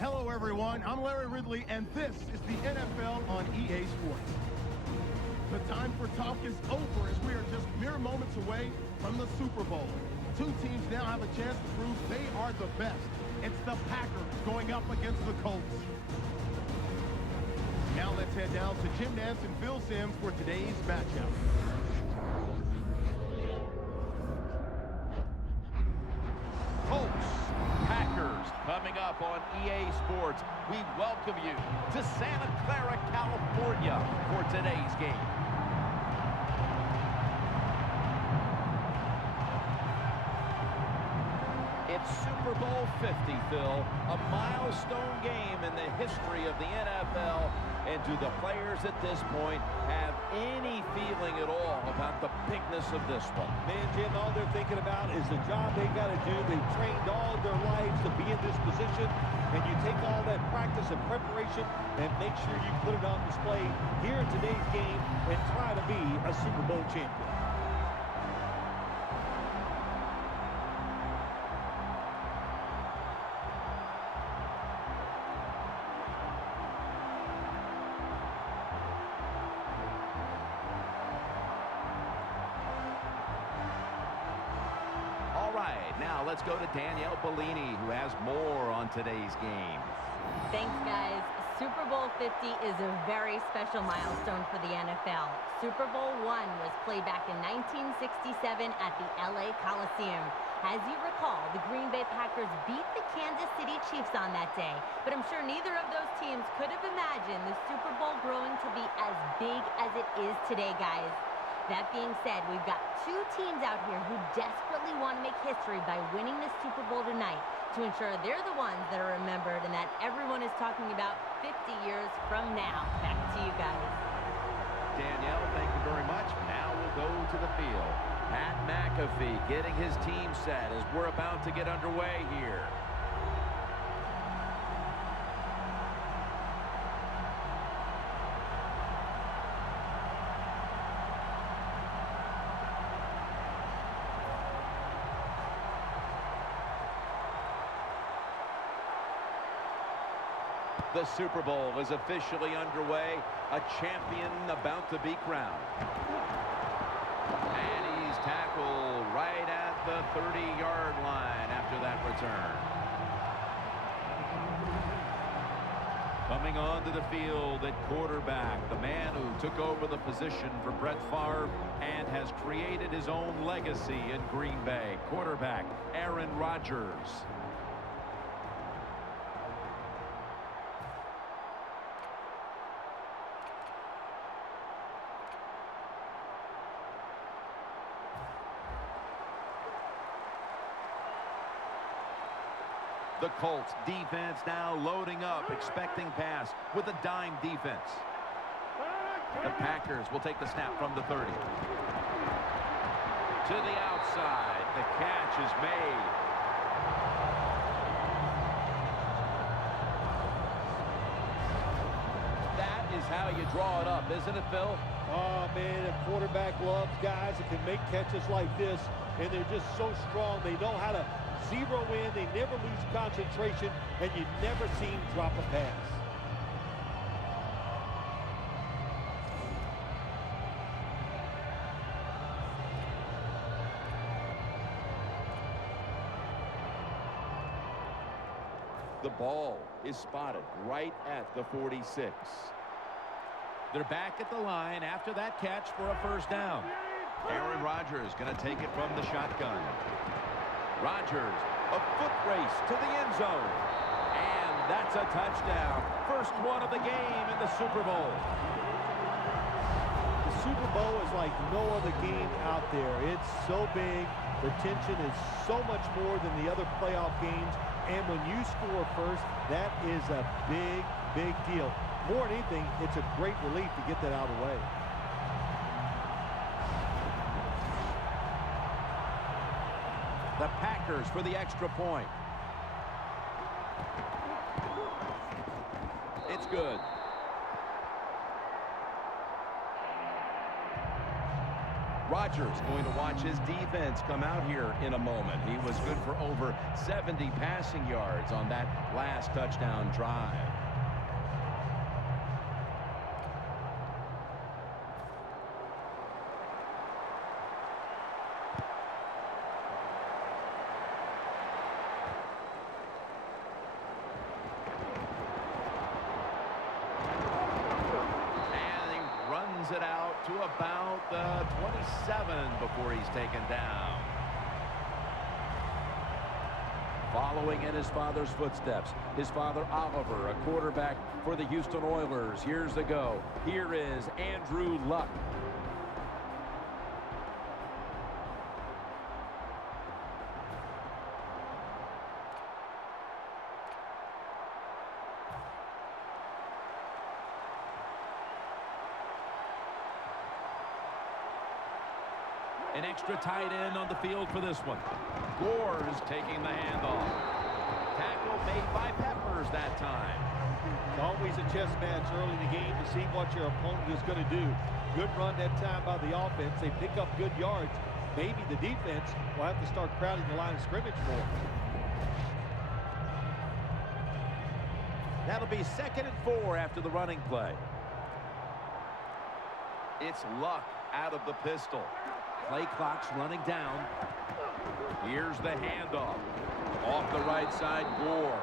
Hello, everyone. I'm Larry Ridley, and this is the NFL on EA Sports. The time for talk is over as we are just mere moments away from the Super Bowl. Two teams now have a chance to prove they are the best. It's the Packers going up against the Colts. Now let's head down to Jim Nance and Phil Simms for today's matchup. Colts, Packers, coming up on EA Sports. We welcome you to Santa Clara, California for today's game. It's Super Bowl 50, Phil, a milestone game in the history of the NFL. And do the players at this point have any feeling at all about the bigness of this one? Man, Jim, all they're thinking about is the job they got to do. They've trained all their lives to be in this position, and you take all that practice and preparation and make sure you put it on display here in today's game and try to be a Super Bowl champion. Now let's go to Danielle Bellini, who has more on today's game. Thanks, guys. Super Bowl 50 is a very special milestone for the NFL. Super Bowl I was played back in 1967 at the LA Coliseum. As you recall, the Green Bay Packers beat the Kansas City Chiefs on that day. But I'm sure neither of those teams could have imagined the Super Bowl growing to be as big as it is today, guys. That being said, we've got two teams out here who desperately want to make history by winning the Super Bowl tonight to ensure they're the ones that are remembered and that everyone is talking about 50 years from now. Back to you guys. Danielle, thank you very much. Now we'll go to the field. Pat McAfee getting his team set as we're about to get underway here. The Super Bowl is officially underway. A champion about to be crowned. And he's tackled right at the 30-yard line after that return. Coming onto the field at quarterback, the man who took over the position for Brett Favre and has created his own legacy in Green Bay. Quarterback, Aaron Rodgers. The Colts defense now loading up, expecting pass with a dime defense. The Packers will take the snap from the 30. To the outside. The catch is made. That is how you draw it up, isn't it, Phil? Oh, man, a quarterback loves guys that can make catches like this, and they're just so strong. They know how to zero in, they never lose concentration, and you never see him drop a pass. The ball is spotted right at the 46. They're back at the line after that catch for a first down. Aaron Rodgers going to take it from the shotgun. Rodgers, a foot race to the end zone. And that's a touchdown. First one of the game in the Super Bowl. The Super Bowl is like no other game out there. It's so big. The tension is so much more than the other playoff games. And when you score first, that is a big, big deal. More than anything, it's a great relief to get that out of the way. The Packers for the extra point. It's good. Rodgers going to watch his defense come out here in a moment. He was good for over 70 passing yards on that last touchdown drive. It out to about the 27 before he's taken down. Following in his father's footsteps, his father Oliver, a quarterback for the Houston Oilers, years ago. Here is Andrew Luck. An extra tight end on the field for this one. Gore is taking the handoff. Tackle made by Peppers that time. It's always a chess match early in the game to see what your opponent is going to do. Good run that time by the offense. They pick up good yards. Maybe the defense will have to start crowding the line of scrimmage more. That'll be 2nd and 4 after the running play. It's Luck out of the pistol. Play clock's running down. Here's the handoff. Off the right side, Gore.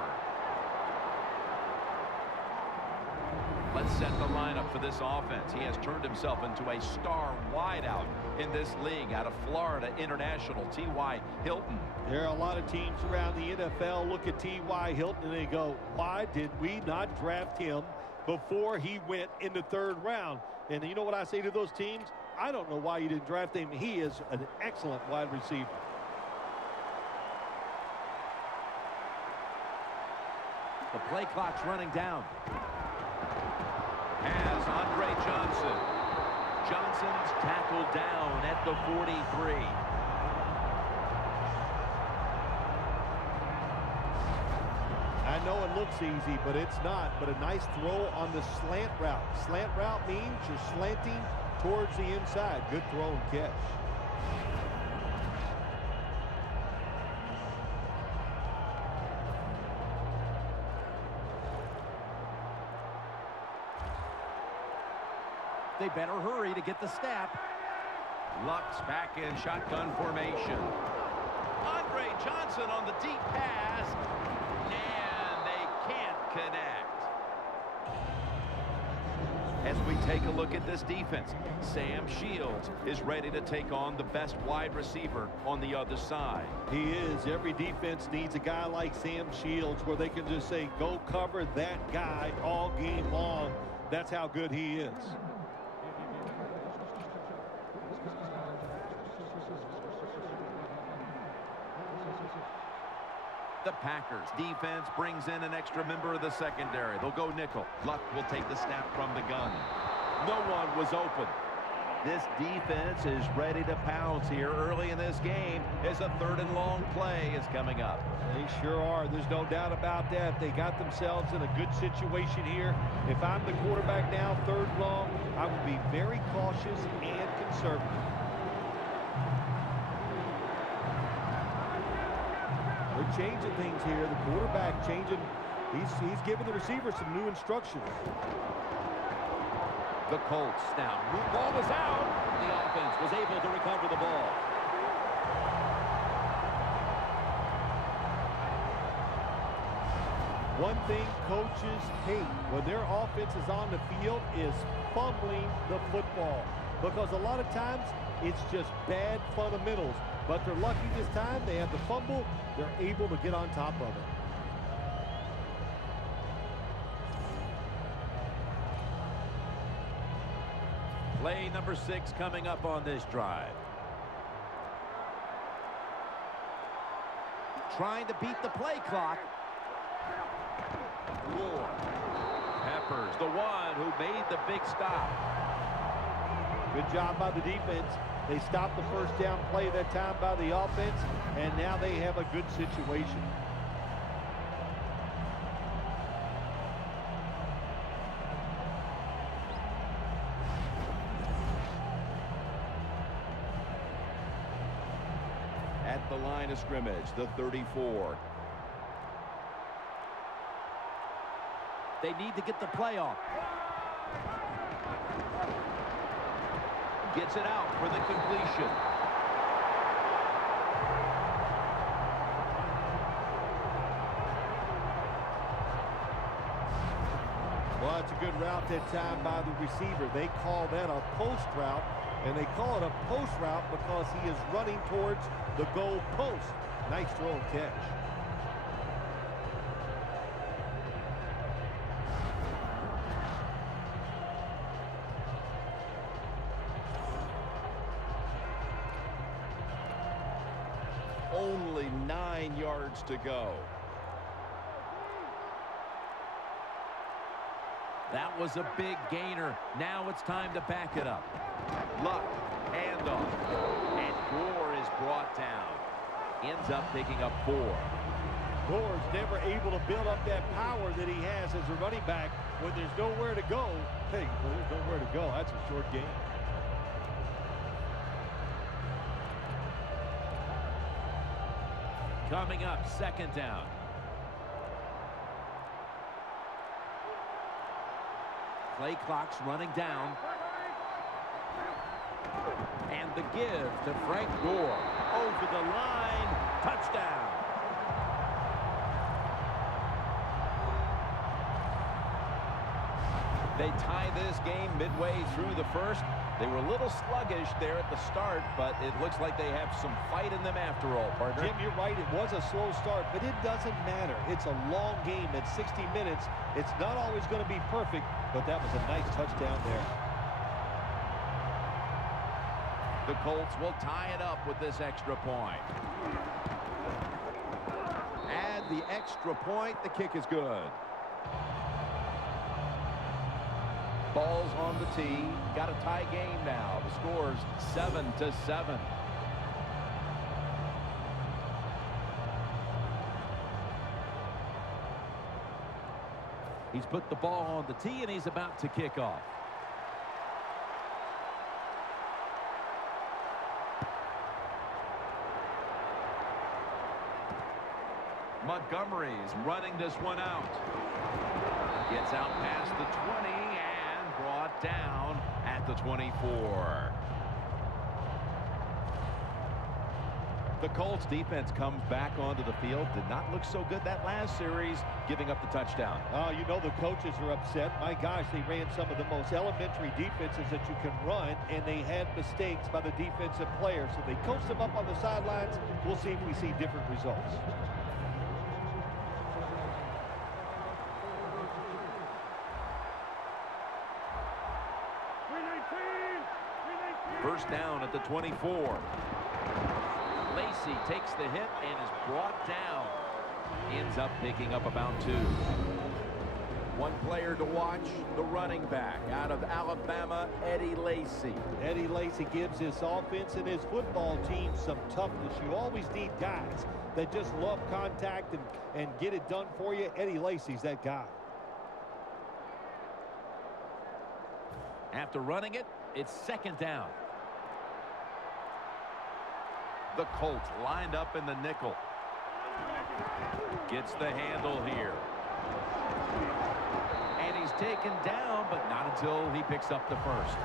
Let's set the lineup for this offense. He has turned himself into a star wideout in this league out of Florida International, T.Y. Hilton. There are a lot of teams around the NFL look at T.Y. Hilton and they go, why did we not draft him before he went in the 3rd round? And you know what I say to those teams? I don't know why you didn't draft him. He is an excellent wide receiver. The play clock's running down. Has Andre Johnson. Johnson's tackled down at the 43. I know it looks easy, but it's not. But a nice throw on the slant route. Slant route means you're slanting towards the inside. Good throw and catch. They better hurry to get the snap. Luck's back in shotgun formation. Andre Johnson on the deep pass. And they can't connect. As we take a look at this defense, Sam Shields is ready to take on the best wide receiver on the other side. He is. Every defense needs a guy like Sam Shields where they can just say, go cover that guy all game long. That's how good he is. The Packers defense brings in an extra member of the secondary. They'll go nickel. Luck will take the snap from the gun. No one was open. This defense is ready to pounce here early in this game as a 3rd and long play is coming up. They sure are. There's no doubt about that. They got themselves in a good situation here. If I'm the quarterback now, 3rd long, I would be very cautious and conservative. They're changing things here. The quarterback changing. He's giving the receiver some new instructions. The Colts now. Ball was out. The offense was able to recover the ball. One thing coaches hate when their offense is on the field is fumbling the football. Because a lot of times it's just bad fundamentals. But they're lucky this time. They have the fumble. They're able to get on top of it. Play number 6 coming up on this drive. Trying to beat the play clock. Gore. Peppers, the one who made the big stop. Good job by the defense. They stopped the first down play that time by the offense, and now they have a good situation. at the line of scrimmage, the 34. They need to get the play off. Gets it out for the completion. Well, it's a good route that time by the receiver. They call that a post route, and they call it a post route because he is running towards the goal post. Nice throw and catch. Only 9 yards to go. That was a big gainer. Now it's time to back it up. Luck, handoff, and Gore is brought down. Ends up picking up 4. Gore's never able to build up that power that he has as a running back when there's nowhere to go. Hey, when there's nowhere to go, that's a short game. Coming up, 2nd down. Play clock's running down. And the give to Frank Gore. Over the line. Touchdown. They tie this game midway through the first. They were a little sluggish there at the start, but it looks like they have some fight in them after all, partner. Jim, you're right. It was a slow start, but it doesn't matter. It's a long game at 60 minutes. It's not always going to be perfect, but that was a nice touchdown there. The Colts will tie it up with this extra point. Add the extra point. The kick is good. Ball's on the tee. Got a tie game now. The score's 7-7. He's put the ball on the tee, and he's about to kick off. Montgomery's running this one out. Gets out past the 20 and brought down at the 24. The Colts defense comes back onto the field. Did not look so good that last series, giving up the touchdown. Oh, you know the coaches are upset. My gosh, they ran some of the most elementary defenses that you can run, and they had mistakes by the defensive players. So they coached them up on the sidelines. We'll see if we see different results. First down at the 24. Lacey takes the hit and is brought down. Ends up picking up about 2. One player to watch, the running back out of Alabama, Eddie Lacy. Eddie Lacy gives his offense and his football team some toughness. You always need guys that just love contact and get it done for you. Eddie Lacy's that guy. After running it, it's 2nd down. The Colts lined up in the nickel. Gets the handle here. And he's taken down, but not until he picks up the first.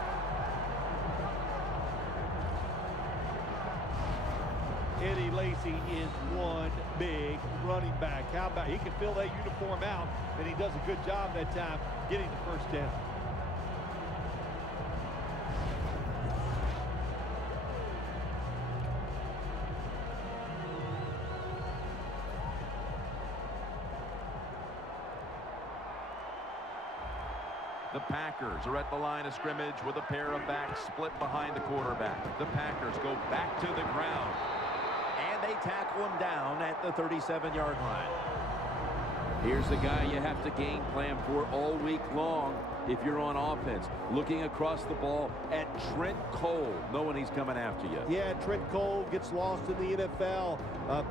Eddie Lacy is one big running back. How about he can fill that uniform out, and he does a good job that time getting the first down. The Packers are at the line of scrimmage with a pair of backs split behind the quarterback. The Packers go back to the ground, and they tackle him down at the 37-yard line. Here's the guy you have to game plan for all week long if you're on offense. Looking across the ball at Trent Cole, knowing he's coming after you. Yeah, Trent Cole gets lost in the NFL.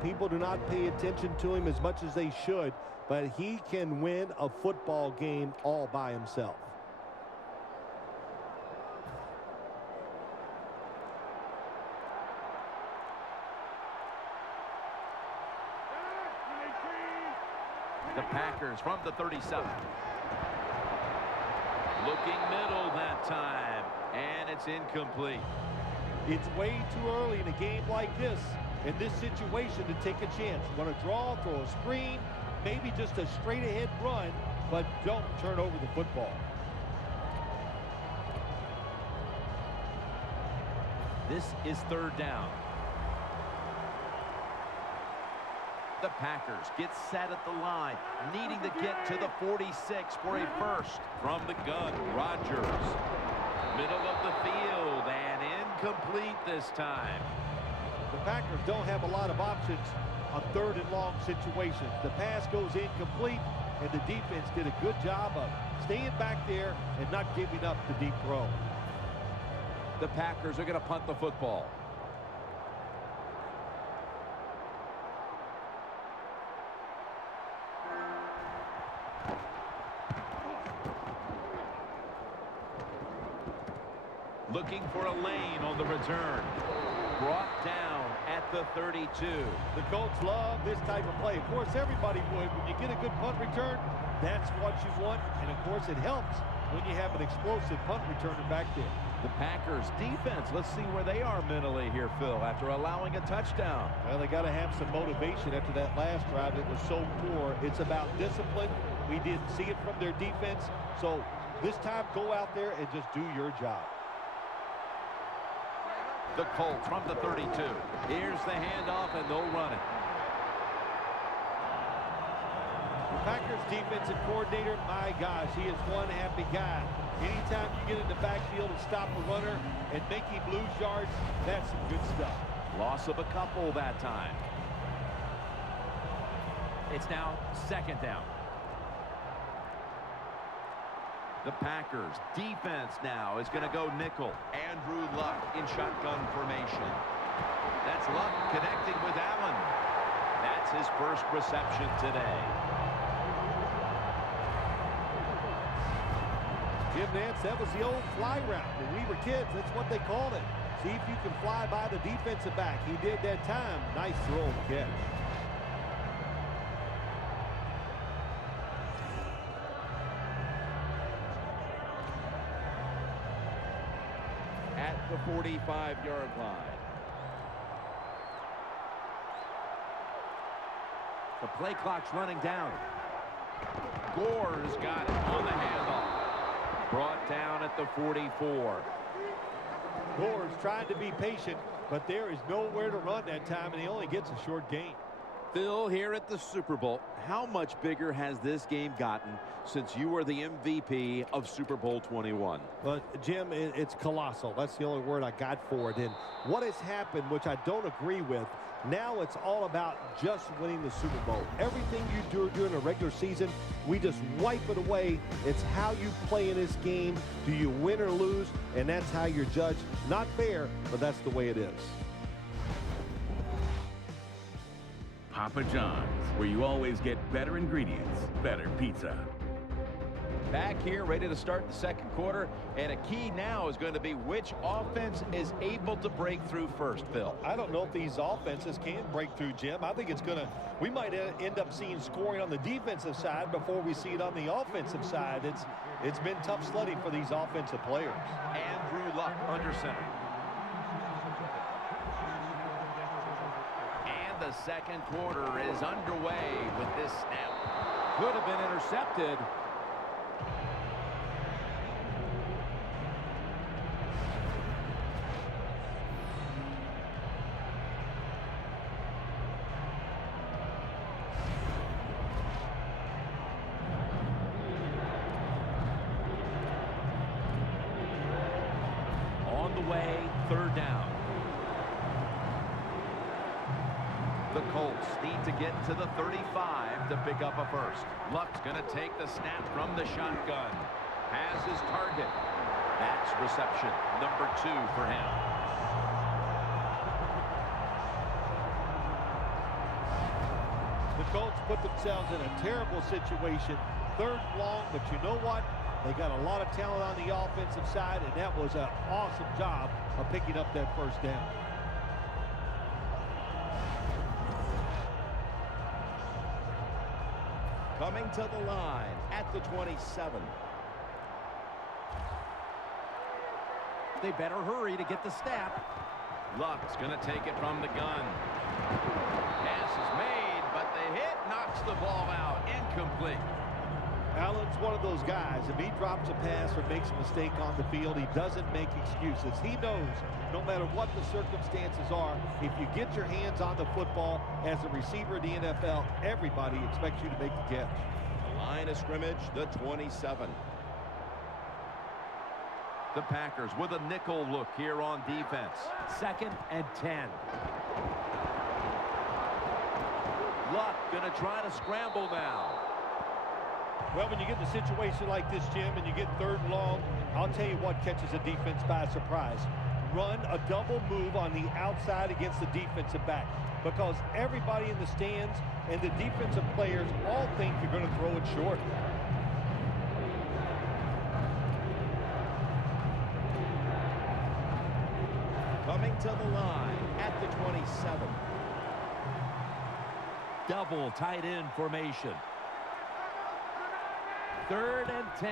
People do not pay attention to him as much as they should, but he can win a football game all by himself. The Packers from the 37. Looking middle that time, and it's incomplete. It's way too early in a game like this, in this situation, to take a chance. Want to draw, throw a screen, maybe just a straight-ahead run, but don't turn over the football. This is third down. The Packers get set at the line, needing to get to the 46 for a first. From the gun, Rodgers. Middle of the field, and incomplete this time. The Packers don't have a lot of options on third and long situations. The pass goes incomplete, and the defense did a good job of staying back there and not giving up the deep throw. The Packers are going to punt the football. Looking for a lane on the return. Brought down at the 32. The Colts love this type of play. Of course, everybody would. When you get a good punt return, that's what you want. And, of course, it helps when you have an explosive punt returner back there. The Packers defense, let's see where they are mentally here, Phil, after allowing a touchdown. Well, they got to have some motivation after that last drive. It was so poor. It's about discipline. We didn't see it from their defense. So this time, go out there and just do your job. The Colts from the 32. Here's the handoff, and they'll run it. The Packers defensive coordinator, my gosh, he is one happy guy. Anytime you get in the backfield and stop a runner and make him lose yards, that's some good stuff. Loss of a couple that time. It's now second down. The Packers defense now is going to go nickel. Andrew Luck in shotgun formation. That's Luck connecting with Allen. That's his first reception today. Jim Nantz, that was the old fly route. When we were kids, that's what they called it. See if you can fly by the defensive back. He did that time. Nice throw and catch. At the 45-yard line. The play clock's running down. Gore's got it on the handoff. Brought down at the 44. Gore's trying to be patient, but there is nowhere to run that time, and he only gets a short gain. Phil, here at the Super Bowl, how much bigger has this game gotten since you were the MVP of Super Bowl 21? But, Jim, it's colossal. That's the only word I got for it. And what has happened, which I don't agree with, now it's all about just winning the Super Bowl. Everything you do during a regular season, we just wipe it away. It's how you play in this game. Do you win or lose? And that's how you're judged. Not fair, but that's the way it is. Papa John's, where you always get better ingredients, better pizza. Back here, ready to start the second quarter, and a key now is going to be which offense is able to break through first, Phil. I don't know if these offenses can break through, Jim. I think it's going to, we might end up seeing scoring on the defensive side before we see it on the offensive side. It's been tough sledding for these offensive players. Andrew Luck under center. And the second quarter is underway with this snap. Could have been intercepted. Third down. The Colts need to get to the 35 to pick up a first. Luck's going to take the snap from the shotgun. Has his target. That's reception number 2 for him. The Colts put themselves in a terrible situation. Third and long, but you know what? They got a lot of talent on the offensive side, and that was an awesome job of picking up that first down. Coming to the line at the 27. They better hurry to get the snap. Luck's going to take it from the gun. Pass is made, but the hit knocks the ball out. Incomplete. Allen's one of those guys. If he drops a pass or makes a mistake on the field, he doesn't make excuses. He knows no matter what the circumstances are, if you get your hands on the football as a receiver in the NFL, everybody expects you to make the catch. The line of scrimmage, the 27. The Packers with a nickel look here on defense. 2nd and 10. Luck going to try to scramble now. Well, when you get in a situation like this, Jim, and you get 3rd and long, I'll tell you what catches a defense by surprise. Run a double move on the outside against the defensive back, because everybody in the stands and the defensive players all think you're going to throw it short. Coming to the line at the 27. Double tight end formation. 3rd and 10.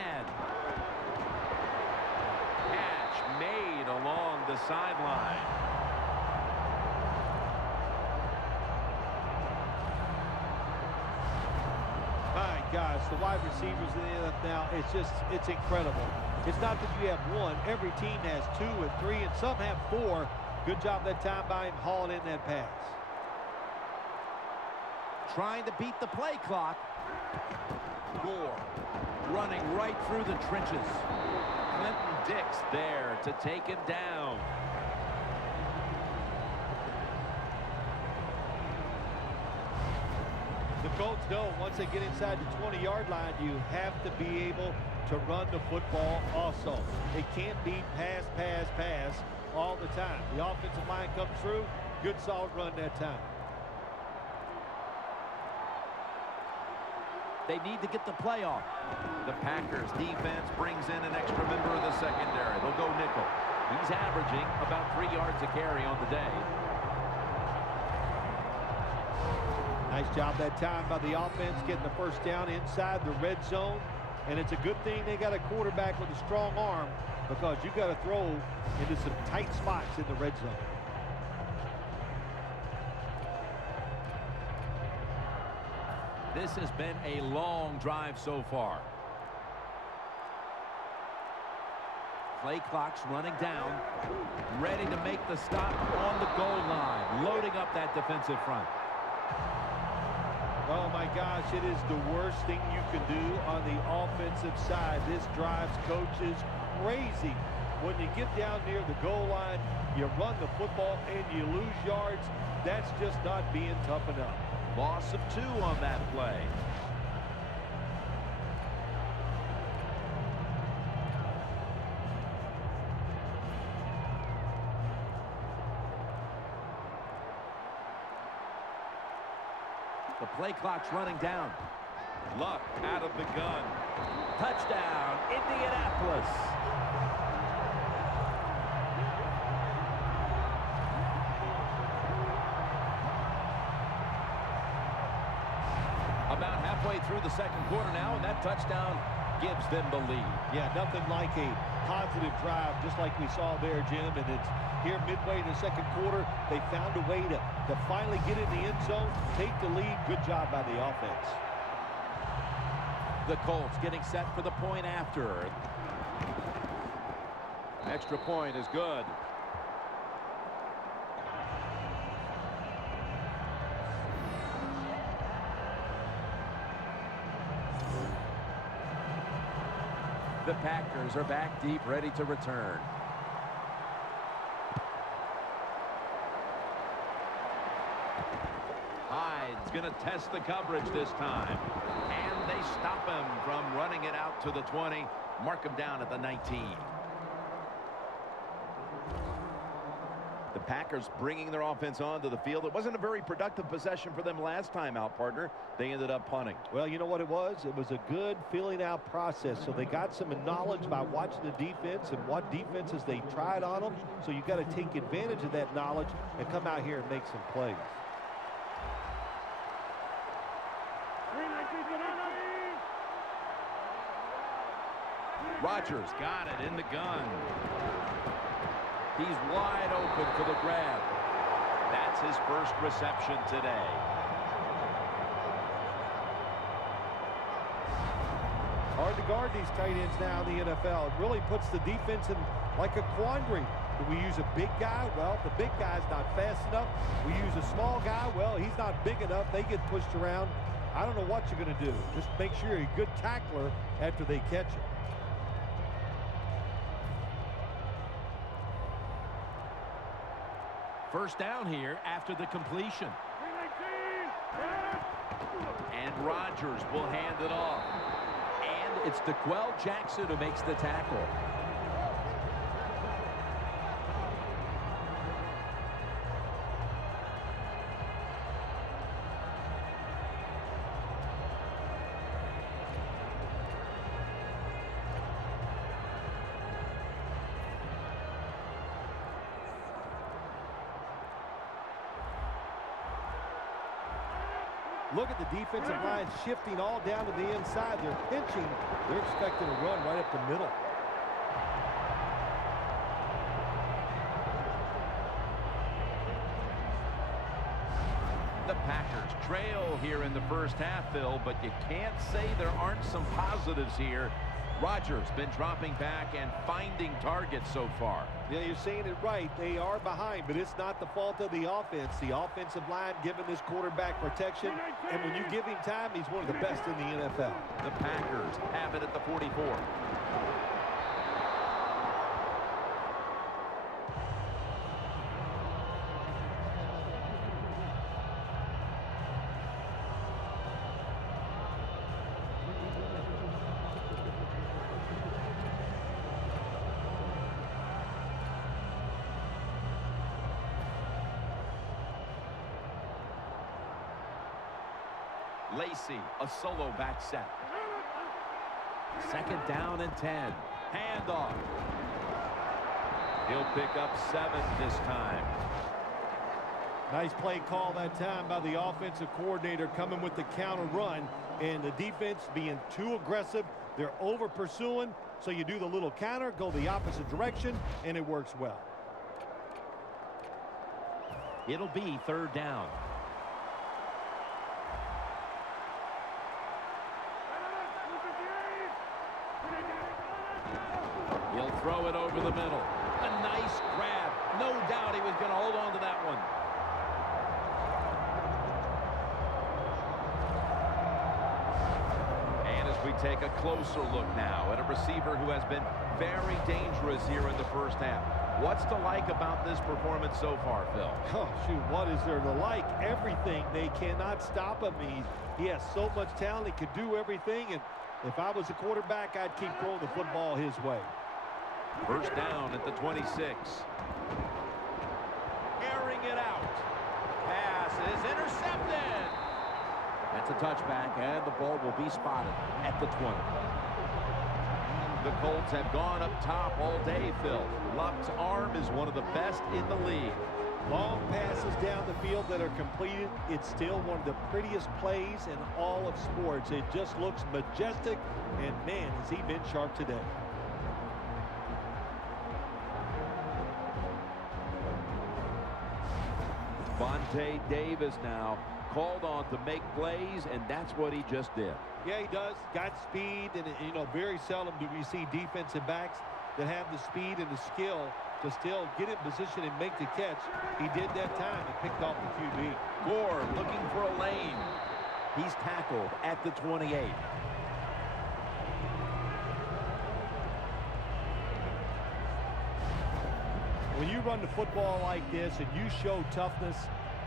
Catch made along the sideline. My gosh, the wide receivers in the NFL now, it's incredible. It's not that you have one. Every team has 2 and 3, and some have 4. Good job that time by him hauling in that pass. Trying to beat the play clock. Gore running right through the trenches. Clinton Dix there to take him down. The Colts know once they get inside the 20-yard line, you have to be able to run the football also. It can't be pass, pass, pass all the time. The offensive line comes through, good solid run that time. They need to get the play off. The Packers defense brings in an extra member of the secondary. They'll go nickel. He's averaging about 3 yards a carry on the day. Nice job that time by the offense getting the 1st down inside the red zone. And it's a good thing they got a quarterback with a strong arm, because you got to throw into some tight spots in the red zone. This has been a long drive so far. Play clock's running down. Ready to make the stop on the goal line. Loading up that defensive front. Oh my gosh, it is the worst thing you can do on the offensive side. This drives coaches crazy. When you get down near the goal line, you run the football and you lose yards. That's just not being tough enough. Loss of 2 on that play. The play clock's running down. Luck out of the gun. Touchdown, Indianapolis. About halfway through the 2nd quarter now, and that touchdown gives them the lead. Yeah, nothing like a positive drive, just like we saw there, Jim. And it's here midway in the 2nd quarter. They found a way to finally get in the end zone, take the lead. Good job by the offense. The Colts getting set for the point after. Extra point is good. The Packers are back deep, ready to return. Hyde's going to test the coverage this time. And they stop him from running it out to the 20. Mark him down at the 19. The Packers bringing their offense onto the field. It wasn't a very productive possession for them last time out, partner. They ended up punting. Well, you know what it was? It was a good filling out process. So they got some knowledge by watching the defense and what defenses they tried on them. So you got to take advantage of that knowledge and come out here and make some plays. Rodgers got it in the gun. He's wide open for the grab. That's his first reception today. Hard to guard these tight ends now in the NFL. It really puts the defense in like a quandary. Do we use a big guy? Well, if the big guy's not fast enough. We use a small guy. Well, he's not big enough. They get pushed around. I don't know what you're going to do. Just make sure you're a good tackler after they catch it. First down here after the completion. And Rodgers will hand it off. And it's DeQuell Jackson who makes the tackle. Look at the defensive line shifting all down to the inside. They're pinching. They're expecting a run right up the middle. The Packers trail here in the first half, Phil, but you can't say there aren't some positives here. Rodgers been dropping back and finding targets so far. Yeah, you're saying it right. They are behind, but it's not the fault of the offense. The offensive line giving this quarterback protection, and when you give him time, he's one of the best in the NFL. The Packers have it at the 44. Lacy, a solo back set. Second down and 10. Handoff. He'll pick up 7 this time. Nice play call that time by the offensive coordinator coming with the counter run, and the defense being too aggressive. They're over pursuing, so you do the little counter, go the opposite direction, and it works well. It'll be third down. He'll throw it over the middle. A nice grab. No doubt he was going to hold on to that one. And as we take a closer look now at a receiver who has been very dangerous here in the first half. What's to like about this performance so far, Phil? Oh, shoot, what is there to like? Everything. They cannot stop him. He has so much talent. He could do everything, and if I was a quarterback, I'd keep throwing the football his way. First down at the 26. Airing it out. Pass is intercepted. That's a touchback, and the ball will be spotted at the 20. The Colts have gone up top all day, Phil. Luck's arm is one of the best in the league. Long passes down the field that are completed. It's still one of the prettiest plays in all of sports. It just looks majestic, and man, has he been sharp today. Vontae Davis now called on to make plays, and that's what he just did. Yeah, he does. Got speed, and, you know, very seldom do we see defensive backs that have the speed and the skill to still get in position and make the catch. He did that time and picked off the QB. Gore looking for a lane. He's tackled at the 28. When you run the football like this and you show toughness,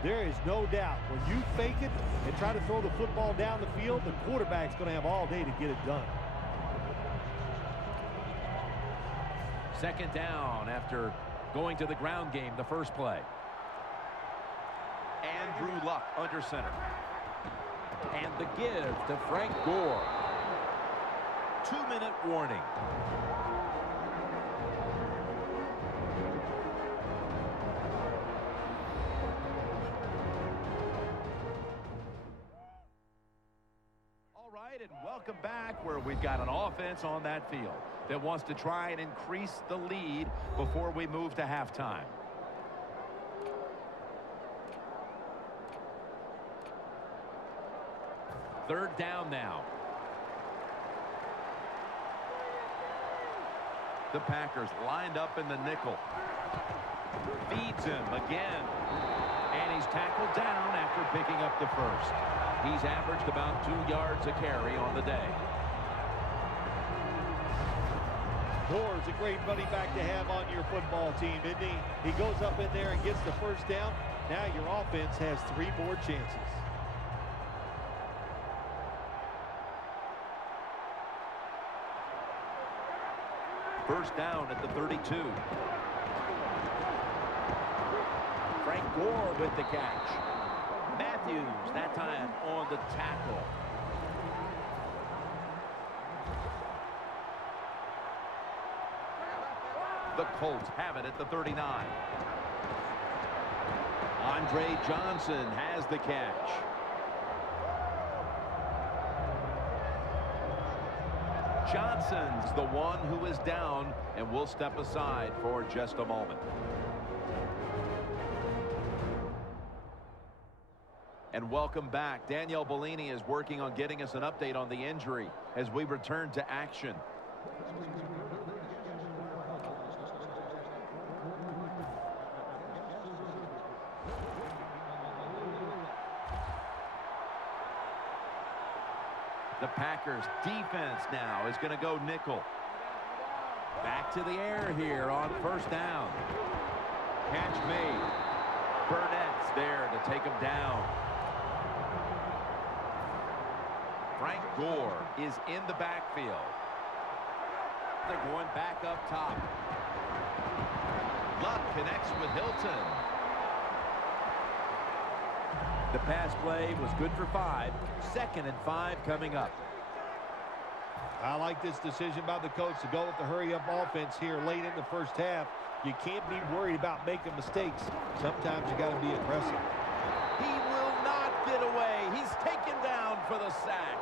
there is no doubt when you fake it and try to throw the football down the field, the quarterback's going to have all day to get it done. Second down after going to the ground game the first play. Andrew Luck under center. And the give to Frank Gore. 2-minute warning. right, and welcome back where we've got an offense on that field that wants to try and increase the lead before we move to halftime. Third down now. The Packers lined up in the nickel. Feeds him again. And he's tackled down after picking up the first. He's averaged about 2 yards a carry on the day. Gore's a great running back to have on your football team, isn't he? He goes up in there and gets the first down. Now your offense has 3 more chances. First down at the 32. Frank Gore with the catch. Matthews, that time on the tackle. The Colts have it at the 39. Andre Johnson has the catch. Johnson's the one who is down, and we'll step aside for just a moment. And welcome back. Danielle Bellini is working on getting us an update on the injury as we return to action. The Packers defense now is going to go nickel. Back to the air here on first down. Catch made. Burnett's there to take him down. Frank Gore is in the backfield. They're going back up top. Luck connects with Hilton. The pass play was good for 5. 2nd and 5 coming up. I like this decision by the coach to go with the hurry-up offense here late in the first half. You can't be worried about making mistakes. Sometimes you got to be aggressive. He will not get away. He's taken down for the sack.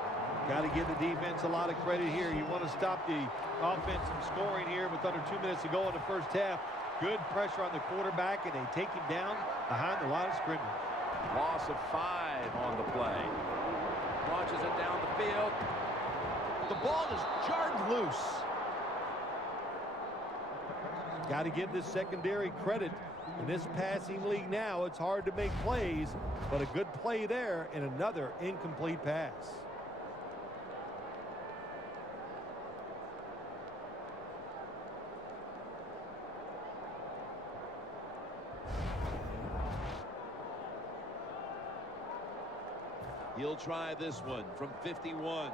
Got to give the defense a lot of credit here. You want to stop the offense from scoring here with under 2 minutes to go in the first half. Good pressure on the quarterback, and they take him down behind the line of scrimmage. Loss of 5 on the play. Launches it down the field. The ball is jarred loose. Got to give this secondary credit. In this passing league now, it's hard to make plays, but a good play there and another incomplete pass. He'll try this one from 51.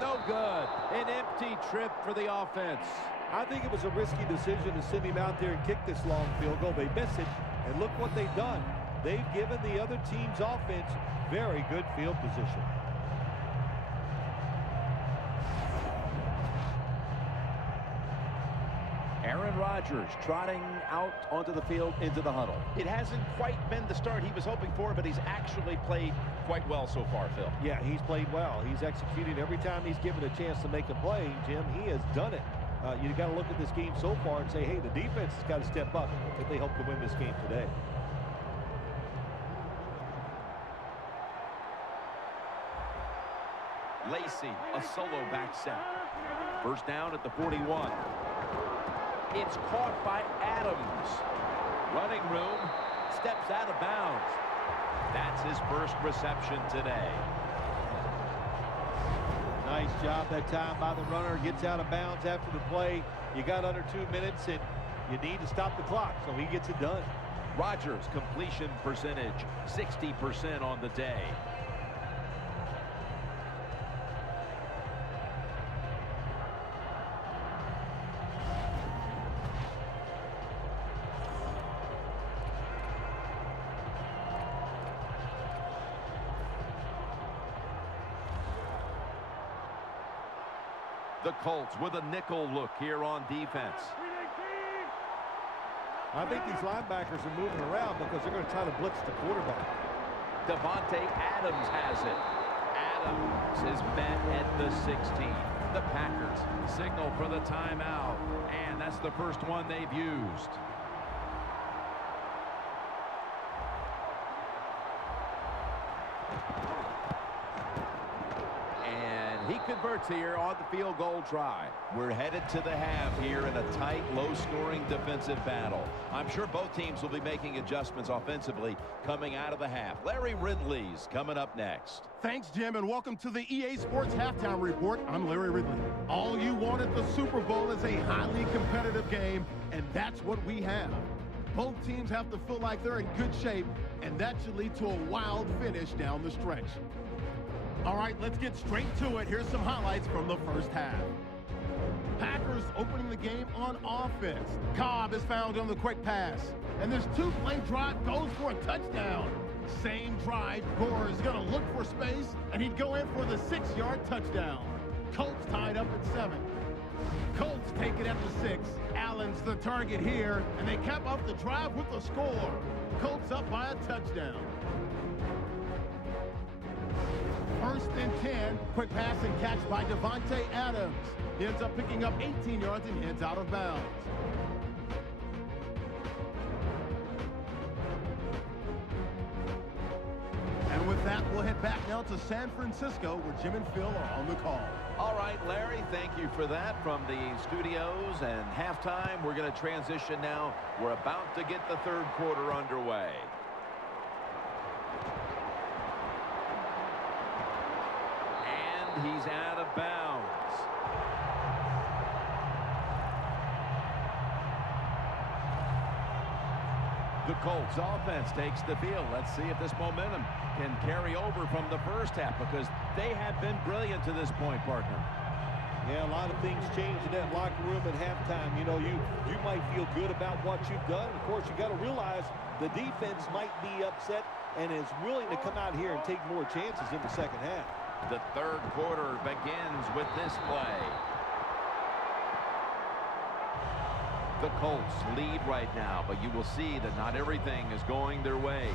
No good. An empty trip for the offense. I think it was a risky decision to send him out there and kick this long field goal. They miss it, and look what they've done. They've given the other team's offense very good field position. Aaron Rodgers trotting out onto the field into the huddle. It hasn't quite been the start he was hoping for, but he's actually played quite well so far, Phil. Yeah, he's played well. He's executed every time he's given a chance to make a play, Jim. He has done it. You got to look at this game so far and say, hey, the defense has got to step up if they hope to win this game today. Lacey, a solo back set. First down at the 41. It's caught by Adams. Running room, steps out of bounds. That's his first reception today. Nice job that time by the runner. Gets out of bounds after the play. You got under 2 minutes, and you need to stop the clock, so he gets it done. Rodgers' completion percentage, 60% on the day. The Colts with a nickel look here on defense. I think these linebackers are moving around because they're going to try to blitz the quarterback. Devontae Adams has it. Adams is met at the 16. The Packers signal for the timeout, and that's the first one they've used. He converts here on the field goal try. We're headed to the half here in a tight, low-scoring defensive battle. I'm sure both teams will be making adjustments offensively coming out of the half. Larry Ridley's coming up next. Thanks, Jim, and welcome to the EA Sports Halftime Report. I'm Larry Ridley. All you want at the Super Bowl is a highly competitive game, and that's what we have. Both teams have to feel like they're in good shape, and that should lead to a wild finish down the stretch. All right, let's get straight to it. Here's some highlights from the first half. Packers opening the game on offense. Cobb is found on the quick pass. And this two-play drive goes for a touchdown. Same drive, Gore is going to look for space, and he'd go in for the 6-yard touchdown. Colts tied up at 7. Colts take it at the 6. Allen's the target here, and they cap off the drive with a score. Colts up by a touchdown. First and 10, quick pass and catch by Devontae Adams. He ends up picking up 18 yards and heads out of bounds. And with that, we'll head back now to San Francisco, where Jim and Phil are on the call. All right, Larry, thank you for that from the studios. And halftime, we're going to transition now. We're about to get the third quarter underway. He's out of bounds. The Colts offense takes the field. Let's see if this momentum can carry over from the first half, because they have been brilliant to this point, partner. Yeah, a lot of things change in that locker room at halftime. You know, you might feel good about what you've done. Of course, you got to realize the defense might be upset and is willing to come out here and take more chances in the second half. The third quarter begins with this play. The Colts lead right now, but you will see that not everything is going their way.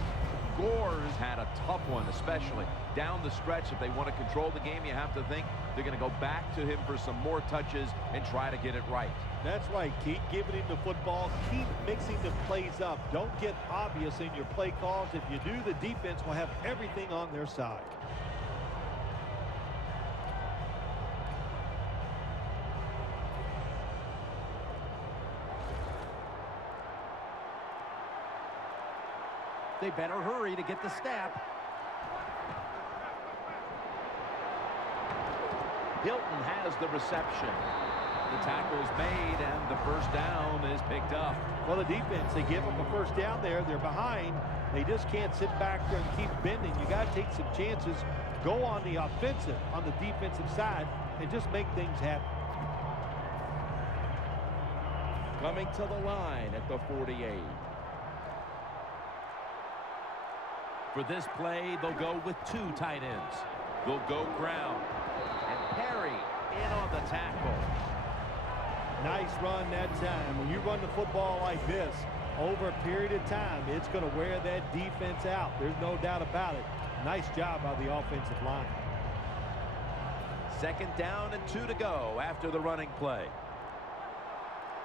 Gore's had a tough one, especially down the stretch. If they want to control the game, you have to think they're going to go back to him for some more touches and try to get it right. That's right. Keep giving him the football. Keep mixing the plays up. Don't get obvious in your play calls. If you do, the defense will have everything on their side. They better hurry to get the snap. Hilton has the reception. The tackle is made, and the first down is picked up. Well, the defense, they give them a first down there. They're behind. They just can't sit back there and keep bending. You got to take some chances. Go on the offensive, on the defensive side, and just make things happen. Coming to the line at the 48. For this play, they'll go with two tight ends. They'll go ground. And Perry in on the tackle. Nice run that time. When you run the football like this, over a period of time, it's going to wear that defense out. There's no doubt about it. Nice job by the offensive line. Second down and 2 to go after the running play.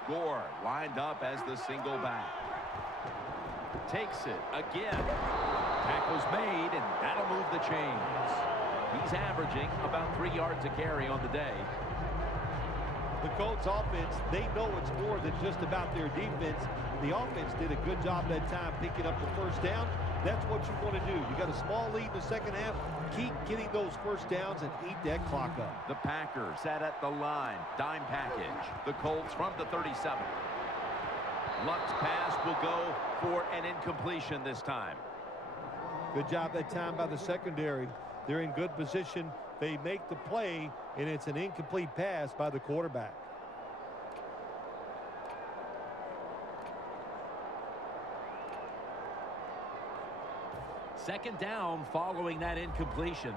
Gore lined up as the single back. Takes it again. Tackle's made, and that'll move the chains. He's averaging about 3 yards a carry on the day. The Colts offense, they know it's more than just about their defense. The offense did a good job that time picking up the first down. That's what you want to do. You got a small lead in the second half. Keep getting those first downs and eat that clock up. The Packers sat at the line. Dime package. The Colts from the 37. Luck's pass will go for an incompletion this time. Good job that time by the secondary. They're in good position. They make the play, and it's an incomplete pass by the quarterback. Second down following that incompletion.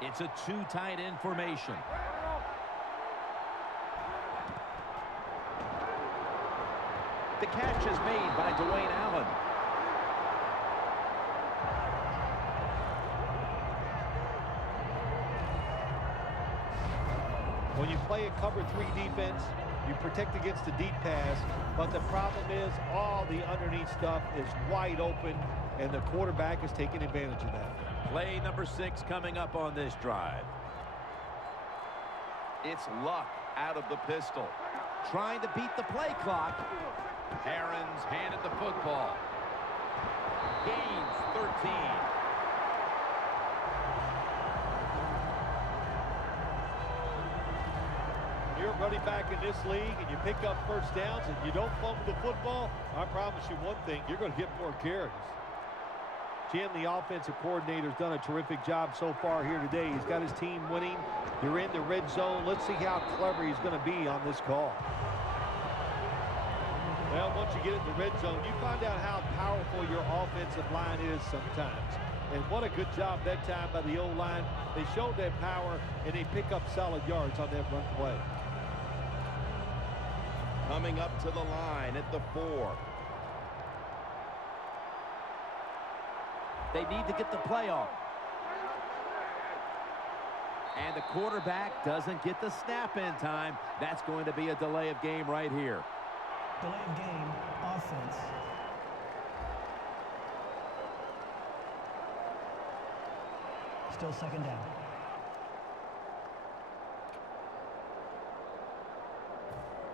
It's a two tight end formation. The catch is made by Dwayne Allen. When you play a cover 3 defense, you protect against the deep pass, but the problem is all the underneath stuff is wide open, and the quarterback is taking advantage of that. Play number 6 coming up on this drive. It's Luck out of the pistol. Trying to beat the play clock. Herons handed the football. Gains 13. You're running back in this league and you pick up first downs and you don't fumble the football, I promise you one thing, you're going to get more carries. Jim, the offensive coordinator, has done a terrific job so far here today. He's got his team winning. They're in the red zone. Let's see how clever he's going to be on this call. Well, once you get in the red zone, you find out how powerful your offensive line is sometimes. And what a good job that time by the O-line. They showed that power, and they pick up solid yards on that run play. Coming up to the line at the 4. They need to get the play off. And the quarterback doesn't get the snap in time. That's going to be a delay of game right here. Delay of game, offense. Still second down.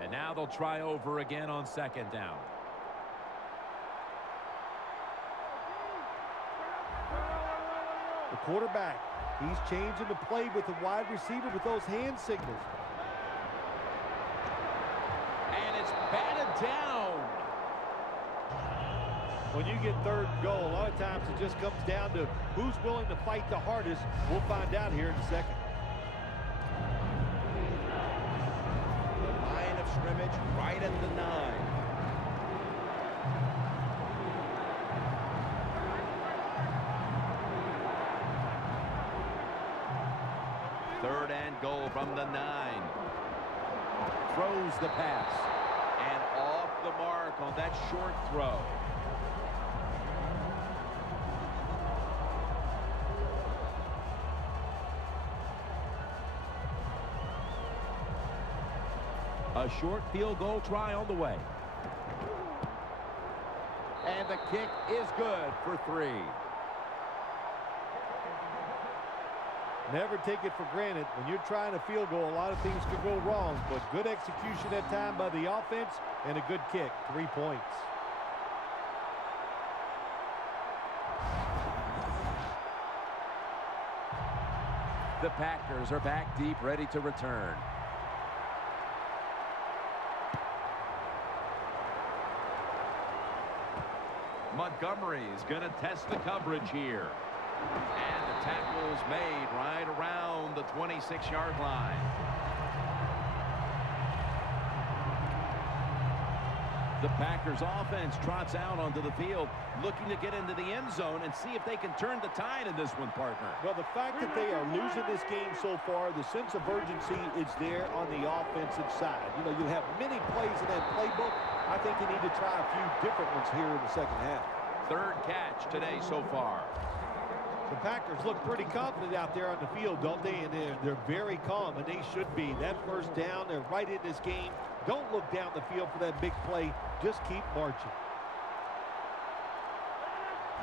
And now they'll try over again on second down. The quarterback, he's changing the play with the wide receiver with those hand signals. And it's batted down. When you get third and goal, a lot of times it just comes down to who's willing to fight the hardest. We'll find out here in a second. The line of scrimmage right at the 9. Third and goal from the 9. Throws the pass. And off the mark on that short throw. A short field goal try on the way. And the kick is good for 3. Never take it for granted. When you're trying a field goal, a lot of things could go wrong, but good execution that time by the offense and a good kick. 3 points. The Packers are back deep, ready to return. Montgomery is going to test the coverage here. And the tackle is made right around the 26-yard line. The Packers offense trots out onto the field, looking to get into the end zone and see if they can turn the tide in this one, partner. Well, the fact that they are losing this game so far, the sense of urgency is there on the offensive side. You know, you have many plays in that playbook. I think you need to try a few different ones here in the second half. Third catch today so far. The Packers look pretty confident out there on the field, don't they? And they're very calm, and they should be. That first down, they're right in this game. Don't look down the field for that big play. Just keep marching.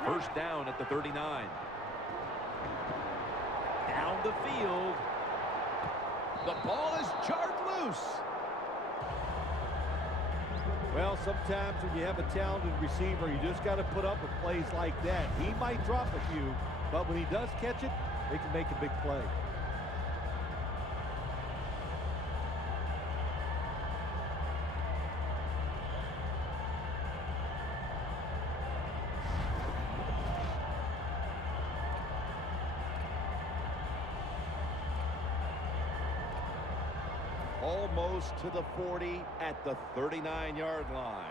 First down at the 39. Down the field. The ball is jarred loose. Well, sometimes when you have a talented receiver, you just got to put up with plays like that. He might drop a few, but when he does catch it, they can make a big play. Almost to the 40 at the 39-yard line.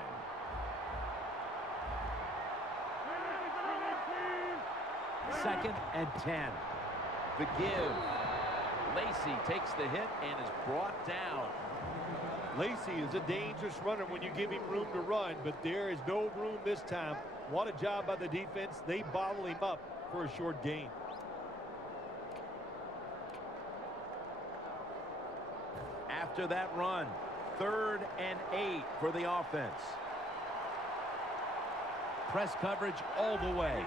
Second and 10. The give. Lacey takes the hit and is brought down. Lacy is a dangerous runner when you give him room to run, but there is no room this time. What a job by the defense. They bottle him up for a short gain. After that run, 3rd and 8 for the offense. Press coverage all the way.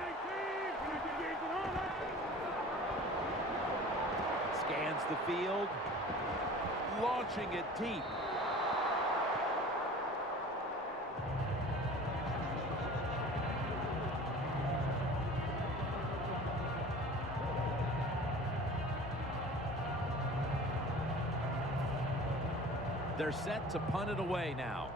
Scans the field, launching it deep. They're set to punt it away now.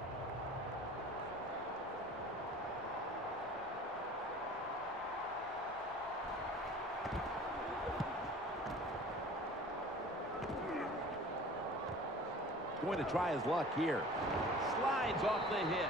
Going to try his luck here. Slides off the hit.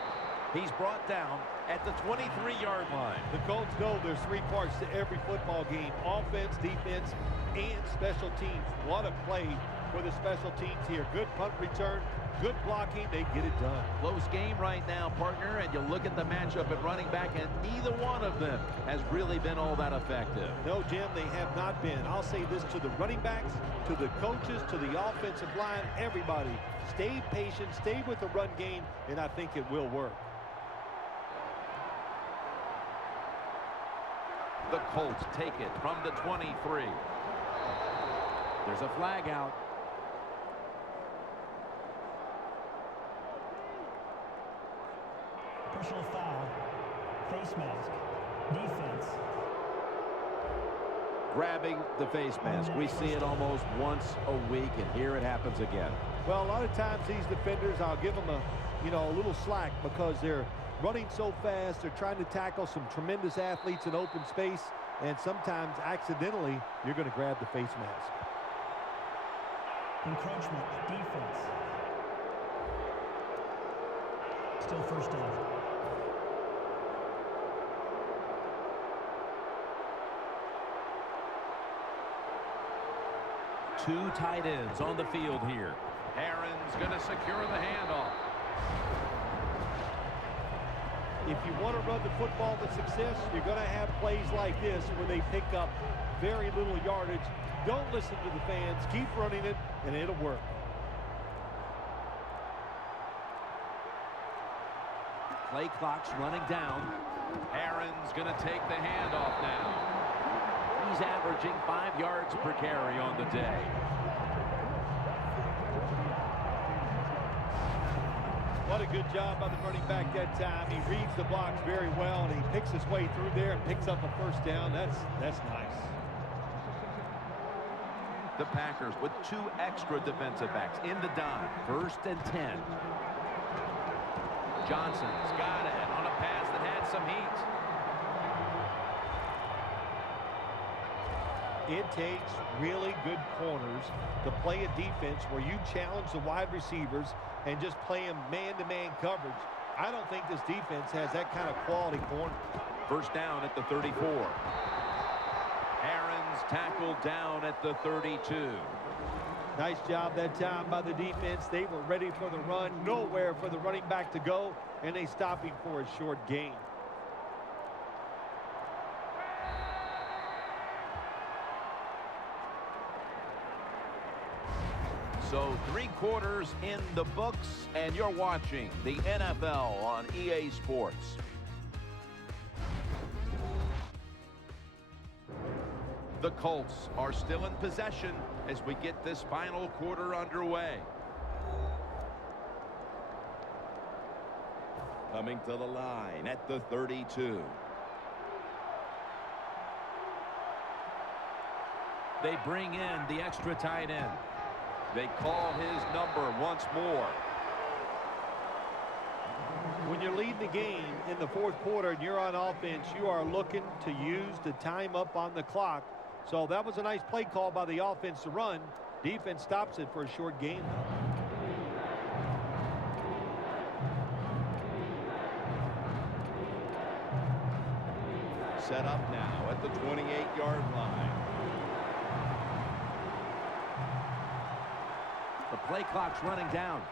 He's brought down at the 23-yard line. The Colts know there's 3 parts to every football game: offense, defense, and special teams. What a play for the special teams here. Good punt return, good blocking. They get it done. Close game right now, partner, and you look at the matchup at running back, and neither one of them has really been all that effective. No, Jim, they have not been. I'll say this to the running backs, to the coaches, to the offensive line, everybody. Stay patient, stay with the run game, and I think it will work. The Colts take it from the 23. There's a flag out. Personal foul. Face mask. Defense. Grabbing the face mask. We see it almost once a week, and here it happens again. Well, a lot of times these defenders, I'll give them a little slack because they're running so fast. They're trying to tackle some tremendous athletes in open space, and sometimes accidentally you're going to grab the face mask. Encroachment. Defense. Still first down. Two tight ends on the field here. Aaron's going to secure the handoff. If you want to run the football with success, you're going to have plays like this where they pick up very little yardage. Don't listen to the fans. Keep running it, and it'll work. Play clock's running down. Aaron's going to take the handoff now. He's averaging 5 yards per carry on the day. What a good job by the running back that time. He reads the blocks very well, and he picks his way through there and picks up a first down. That's nice. The Packers with 2 extra defensive backs in the dime. 1st and 10. Johnson's got it on a pass that had some heat. It takes really good corners to play a defense where you challenge the wide receivers and just play them man-to-man coverage. I don't think this defense has that kind of quality corner. First down at the 34. Aaron's tackled down at the 32. Nice job that time by the defense. They were ready for the run, nowhere for the running back to go, and they stop him for a short gain. So 3 quarters in the books, and you're watching the NFL on EA Sports. The Colts are still in possession as we get this final quarter underway. Coming to the line at the 32. They bring in the extra tight end. They call his number once more. When you're leading the game in the 4th quarter and you're on offense, you are looking to use the time up on the clock. So that was a nice play call by the offense to run. Defense stops it for a short gain. Set up now at the 28-yard line. The play clock's running down.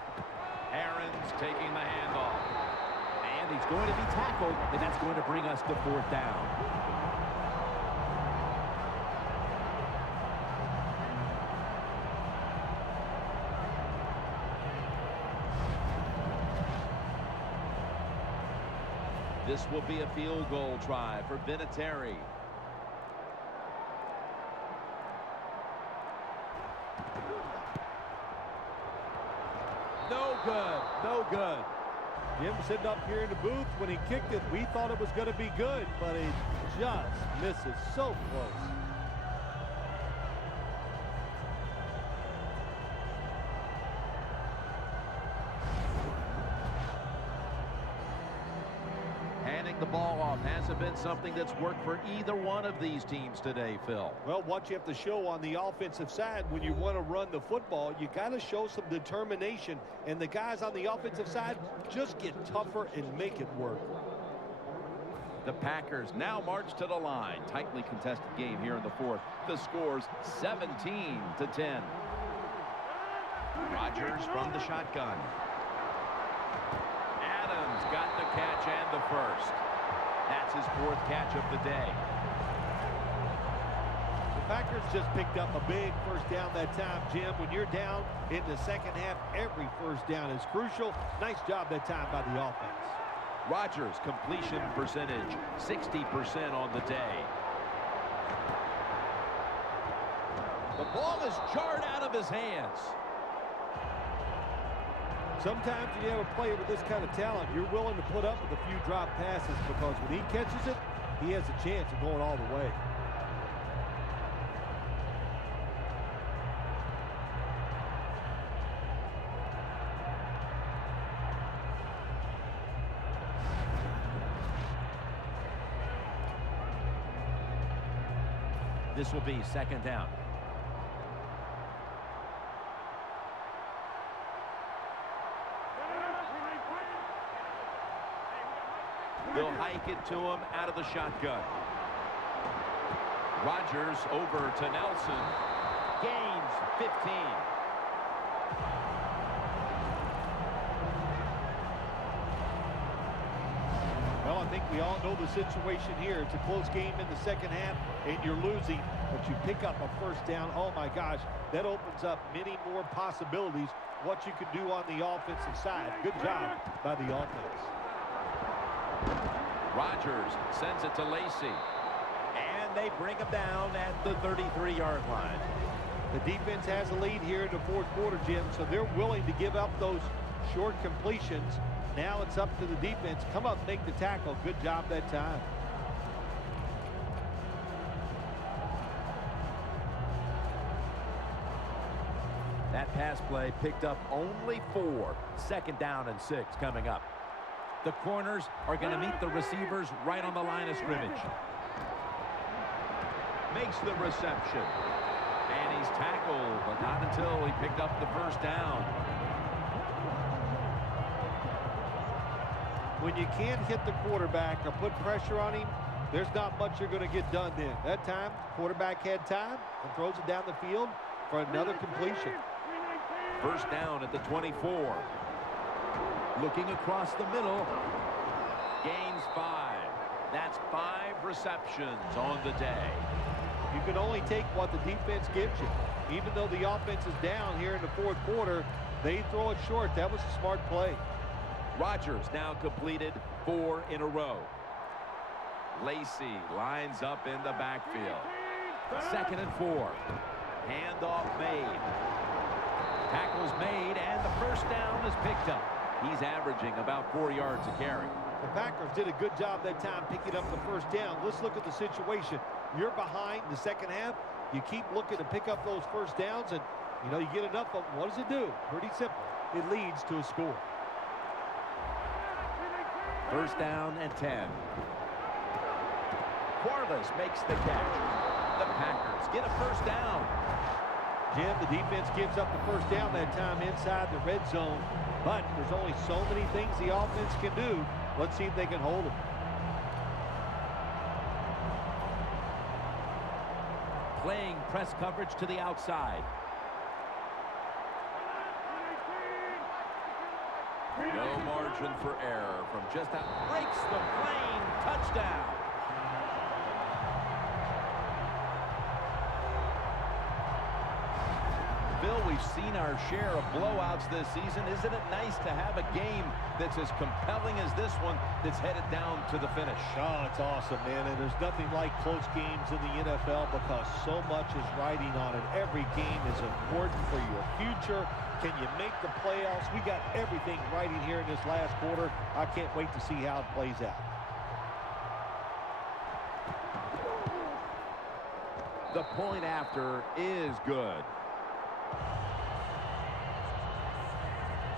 Aaron's taking the handoff. And he's going to be tackled, and that's going to bring us to 4th down. This will be a field goal try for Vinatieri. No good. No good. Jim sitting up here in the booth, when he kicked it, we thought it was going to be good, but it just misses so close. Handing the ball off hasn't been something that's worked for either one of these teams today, Phil. Well, what you have to show on the offensive side when you want to run the football, you got to show some determination, and the guys on the offensive side just get tougher and make it work. The Packers now march to the line. Tightly contested game here in the 4th. The score's 17-10. Rodgers from the shotgun. Adams got the catch and the first. That's his 4th catch of the day. The Packers just picked up a big first down that time, Jim. When you're down in the second half, every first down is crucial. Nice job that time by the offense. Rodgers' completion percentage, 60% on the day. The ball is jarred out of his hands. Sometimes when you have a player with this kind of talent, you're willing to put up with a few drop passes because when he catches it, he has a chance of going all the way. This will be 2nd down. They'll hike it to him out of the shotgun. Rodgers over to Nelson. Gains 15. Well, I think we all know the situation here. It's a close game in the second half, and you're losing, but you pick up a first down. Oh, my gosh, that opens up many more possibilities what you can do on the offensive side. Good job by the offense. Rodgers sends it to Lacy. And they bring him down at the 33-yard line. The defense has a lead here in the 4th quarter, Jim, so they're willing to give up those short completions. Now it's up to the defense. Come up, make the tackle. Good job that time. That pass play picked up only 4. 2nd down and 6 coming up. The corners are going to meet the receivers right on the line of scrimmage. Makes the reception. And he's tackled, but not until he picked up the first down. When you can't hit the quarterback or put pressure on him, there's not much you're going to get done then. That time, quarterback had time and throws it down the field for another completion. First down at the 24. Looking across the middle. Gains 5. That's 5 receptions on the day. You can only take what the defense gives you. Even though the offense is down here in the 4th quarter, they throw it short. That was a smart play. Rodgers now completed 4 in a row. Lacy lines up in the backfield. 2nd and 4. Handoff made. Tackles made, and the first down is picked up. He's averaging about 4 yards a carry. The Packers did a good job that time picking up the first down. Let's look at the situation. You're behind in the second half. You keep looking to pick up those first downs, and, you get enough of them. What does it do? Pretty simple. It leads to a score. First down and 10. Quarles makes the catch. The Packers get a first down. Jim, the defense gives up the first down that time inside the red zone, but there's only so many things the offense can do. Let's see if they can hold them. Playing press coverage to the outside. margin for error from just out. Breaks the plane. Touchdown. Bill, we've seen our share of blowouts this season. Isn't it nice to have a game that's as compelling as this one that's headed down to the finish? Oh, it's awesome, man. And there's nothing like close games in the NFL because so much is riding on it. Every game is important for your future. Can you make the playoffs? We got everything riding here in this last quarter. I can't wait to see how it plays out. The point after is good.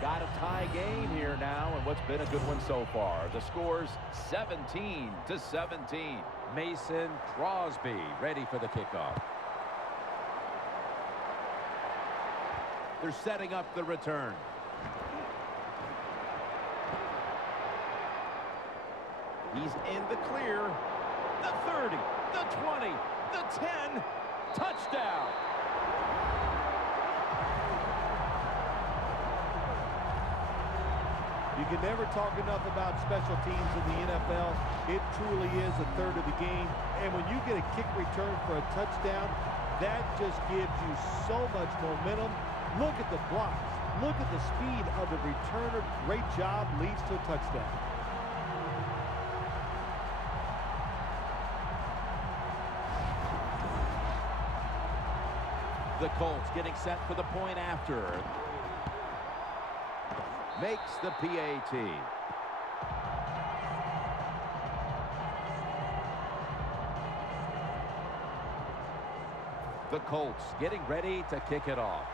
Got a tie game here now, and what's been a good one so far. The score's 17-17. Mason Crosby ready for the kickoff. They're setting up the return. He's in the clear. The 30, the 20, the 10. Touchdown. You can never talk enough about special teams in the NFL. It truly is a third of the game. And when you get a kick return for a touchdown, that just gives you so much momentum. Look at the blocks. Look at the speed of the returner. Great job, leads to a touchdown. The Colts getting set for the point after. Makes the PAT. The Colts getting ready to kick it off.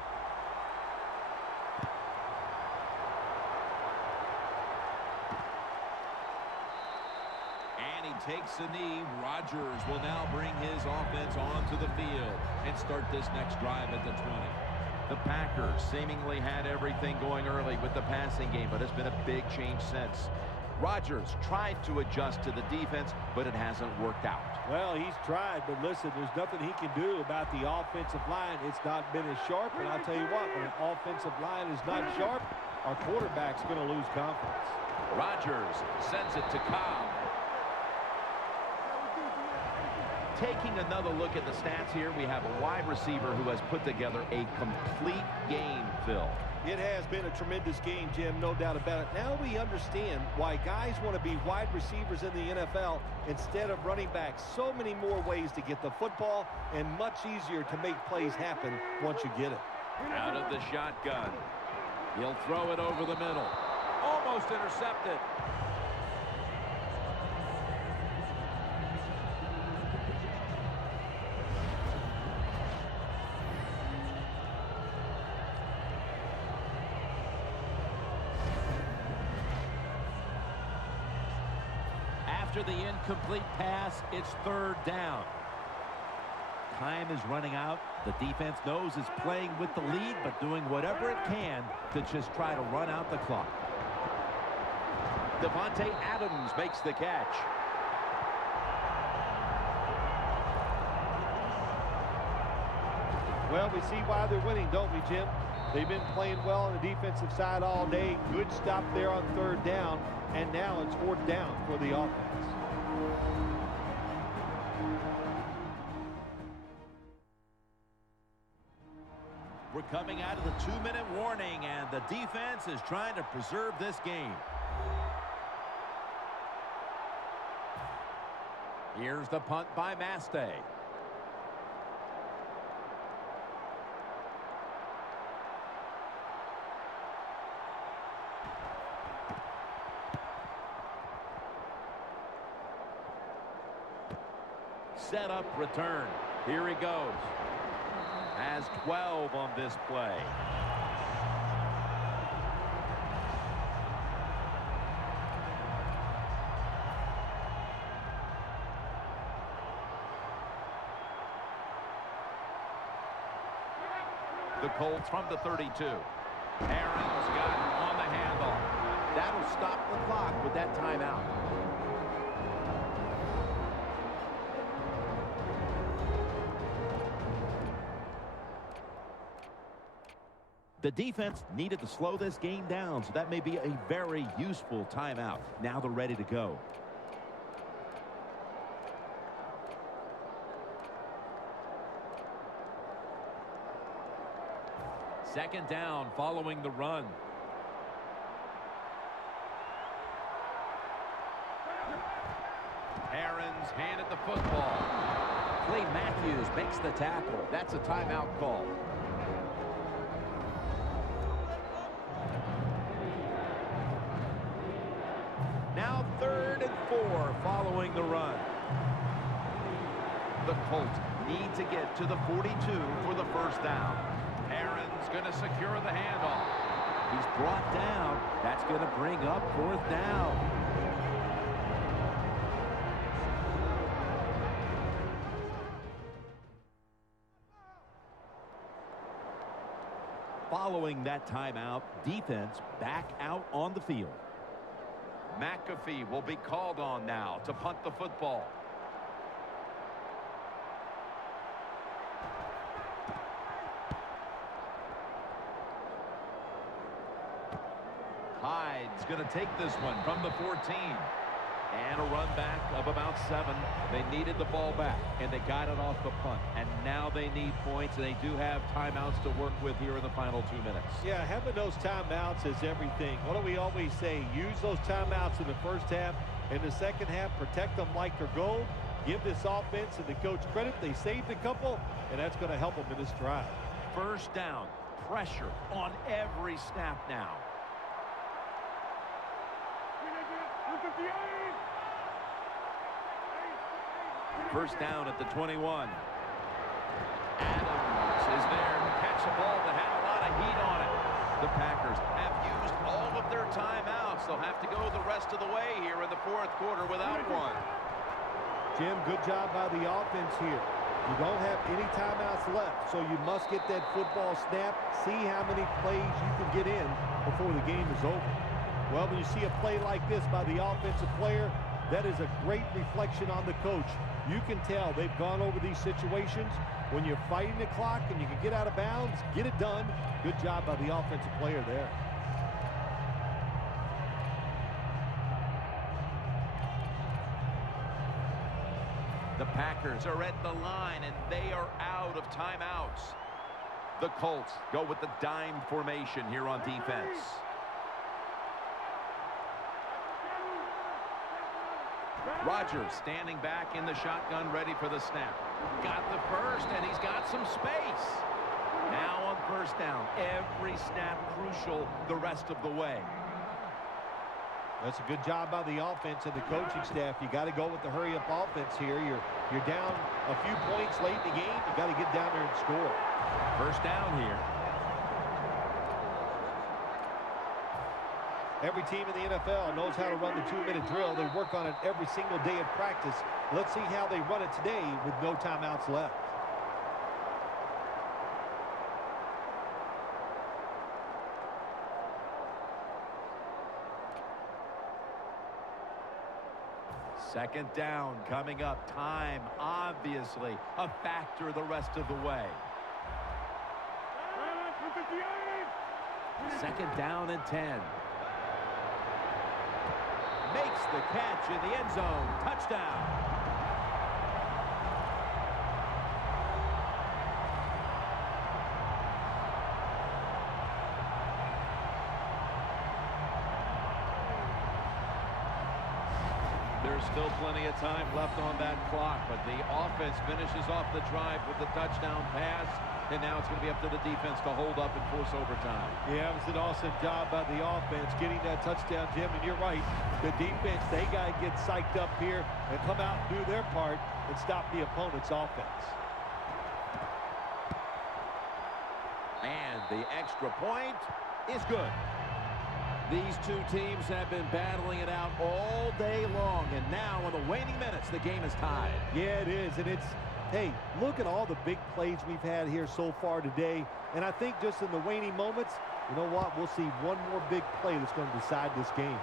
And he takes a knee. Rodgers will now bring his offense onto the field and start this next drive at the 20. The Packers seemingly had everything going early with the passing game, but it's been a big change since. Rodgers tried to adjust to the defense, but it hasn't worked out. Well, he's tried, but listen, there's nothing he can do about the offensive line. It's not been as sharp, and I'll tell you what, when an offensive line is not sharp, our quarterback's going to lose confidence. Rodgers sends it to Cobb. Taking another look at the stats here, we have a wide receiver who has put together a complete game, Phil. It has been a tremendous game, Jim, no doubt about it. Now we understand why guys want to be wide receivers in the NFL instead of running backs. So many more ways to get the football and much easier to make plays happen once you get it. Out of the shotgun. He'll throw it over the middle. Almost intercepted. After the incomplete pass, it's third down. Time is running out. The defense knows it's playing with the lead, but doing whatever it can to just try to run out the clock. Devontae Adams makes the catch. Well, we see why they're winning, don't we, Jim? They've been playing well on the defensive side all day. Good stop there on third down, and now it's fourth down for the offense. We're coming out of the 2-minute warning, and the defense is trying to preserve this game. Here's the punt by Mastay. Set up return. Here he goes. Has 12 on this play. The Colts from the 32. Aaron's got it on the handle. That'll stop the clock with that timeout. The defense needed to slow this game down, so that may be a very useful timeout. Now they're ready to go. Second down following the run. Aaron's handed the football. Clay Matthews makes the tackle. That's a timeout call. Now 3rd and 4 following the run. The Colts need to get to the 42 for the first down. Aaron's going to secure the handoff. He's brought down. That's going to bring up 4th down. Following that timeout, defense back out on the field. McAfee will be called on now to punt the football. Hyde's going to take this one from the 14. And a run back of about 7. They needed the ball back, and they got it off the punt. And now they need points, and they do have timeouts to work with here in the final 2 minutes. Yeah, having those timeouts is everything. What do we always say? Use those timeouts in the first half. In the second half, protect them like they're gold. Give this offense and the coach credit. They saved a couple, and that's going to help them in this drive. First down, pressure on every snap now. First down at the 21. Adams is there to catch a ball that had a lot of heat on it. The Packers have used all of their timeouts. They'll have to go the rest of the way here in the 4th quarter without one. Jim, good job by the offense here. You don't have any timeouts left, so you must get that football snap, see how many plays you can get in before the game is over. Well, when you see a play like this by the offensive player, that is a great reflection on the coach. You can tell they've gone over these situations. When you're fighting the clock and you can get out of bounds, get it done. Good job by the offensive player there. The Packers are at the line, and they are out of timeouts. The Colts go with the dime formation here on defense. Rodgers standing back in the shotgun, ready for the snap. Got the first, and he's got some space. Now on first down, every snap crucial the rest of the way. That's a good job by the offense and the coaching staff. You got to go with the hurry-up offense here. You're down a few points late in the game. You got to get down there and score. First down here. Every team in the NFL knows how to run the 2-minute drill. They work on it every single day of practice. Let's see how they run it today with no timeouts left. Second down coming up. Time, obviously, a factor the rest of the way. Second down and 10. Makes the catch in the end zone. Touchdown. There's still plenty of time left on that clock, but the offense finishes off the drive with the touchdown pass, and now it's going to be up to the defense to hold up and force overtime. Yeah, it was an awesome job by the offense getting that touchdown, Jim, and you're right. The defense, they got to get psyched up here and come out and do their part and stop the opponent's offense. And the extra point is good. These two teams have been battling it out all day long, and now in the waning minutes, the game is tied. Yeah, it is, and it's, hey, look at all the big plays we've had here so far today, and I think just in the waning moments, you know what, we'll see one more big play that's going to decide this game.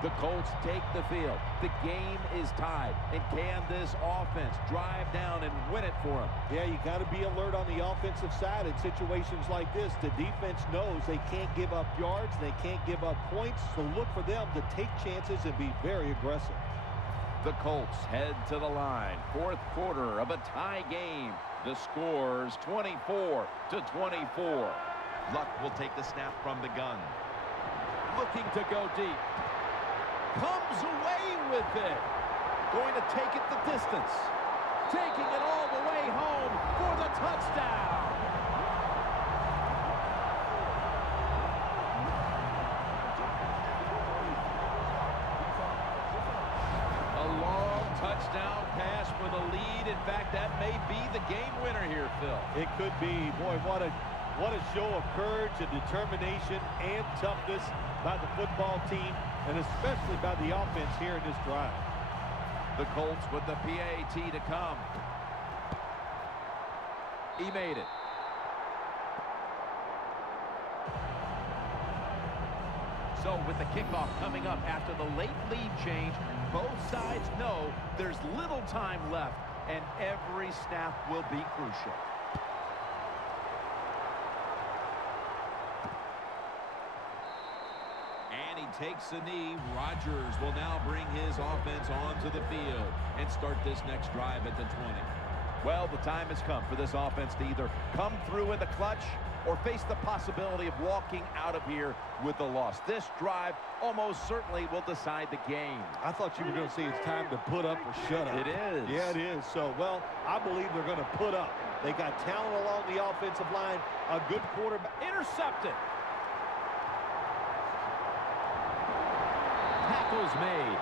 The Colts take the field. The game is tied. And can this offense drive down and win it for them? Yeah, you got to be alert on the offensive side in situations like this. The defense knows they can't give up yards. They can't give up points. So look for them to take chances and be very aggressive. The Colts head to the line. Fourth quarter of a tie game. The score's 24-24. Luck will take the snap from the gun. Looking to go deep. Comes away with it. Going to take it the distance. Taking it all the way home for the touchdown. A long touchdown pass for the lead. In fact, that may be the game winner here, Phil. It could be. Boy, what a show of courage and determination and toughness by the football team, and especially by the offense here in this drive. The Colts with the PAT to come. He made it. So with the kickoff coming up after the late lead change, both sides know there's little time left, and every snap will be crucial. Takes a knee. Rodgers will now bring his offense onto the field and start this next drive at the 20. Well, the time has come for this offense to either come through in the clutch or face the possibility of walking out of here with a loss. This drive almost certainly will decide the game. I thought you were going to say it's time to put up or shut up. It is. Yeah, it is. So, well, I believe they're going to put up. They got talent along the offensive line, a good quarterback. Intercepted. Tackles made.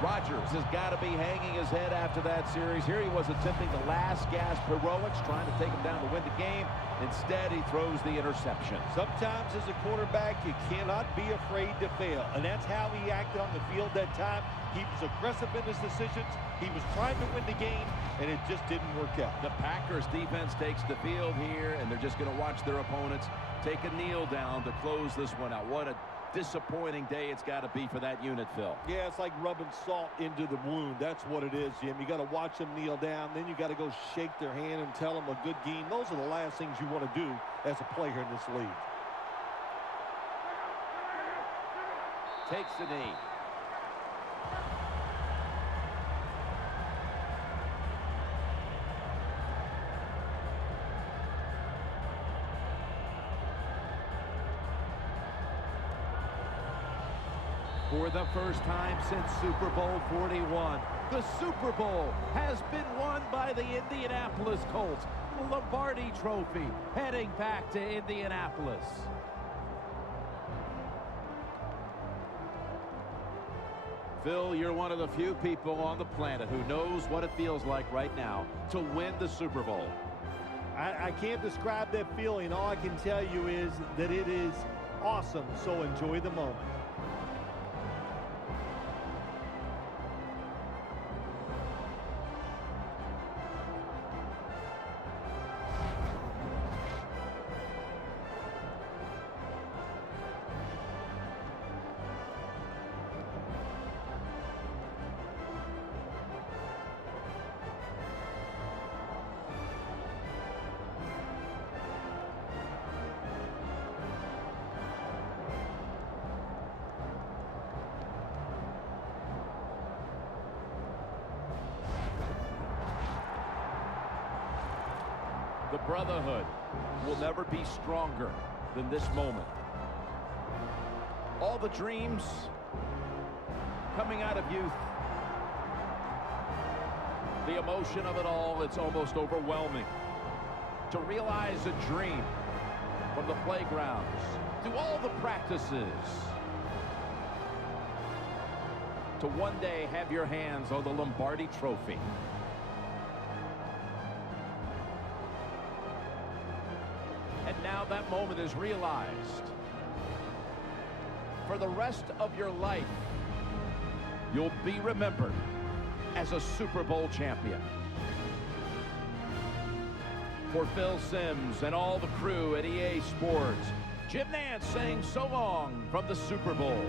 Rodgers has got to be hanging his head after that series. Here he was attempting the last gasp heroics, trying to take him down to win the game. Instead, he throws the interception. Sometimes as a quarterback, you cannot be afraid to fail. And that's how he acted on the field that time. He was aggressive in his decisions. He was trying to win the game, and it just didn't work out. The Packers defense takes the field here, and they're just going to watch their opponents take a kneel down to close this one out. What a disappointing day it's got to be for that unit, Phil. Yeah, it's like rubbing salt into the wound. That's what it is, Jim. You got to watch them kneel down. Then you got to go shake their hand and tell them a good game. Those are the last things you want to do as a player in this league. Takes the knee. For the first time since Super Bowl 41, the Super Bowl has been won by the Indianapolis Colts. The Lombardi Trophy heading back to Indianapolis. Phil, you're one of the few people on the planet who knows what it feels like right now to win the Super Bowl. I can't describe that feeling. All I can tell you is that it is awesome, so enjoy the moment. The brotherhood will never be stronger than this moment. All the dreams coming out of youth. The emotion of it all, it's almost overwhelming. To realize a dream from the playgrounds to all the practices. To one day have your hands on the Lombardi Trophy. And now that moment is realized. For the rest of your life, you'll be remembered as a Super Bowl champion. For Phil Simms and all the crew at EA Sports, Jim Nantz saying so long from the Super Bowl.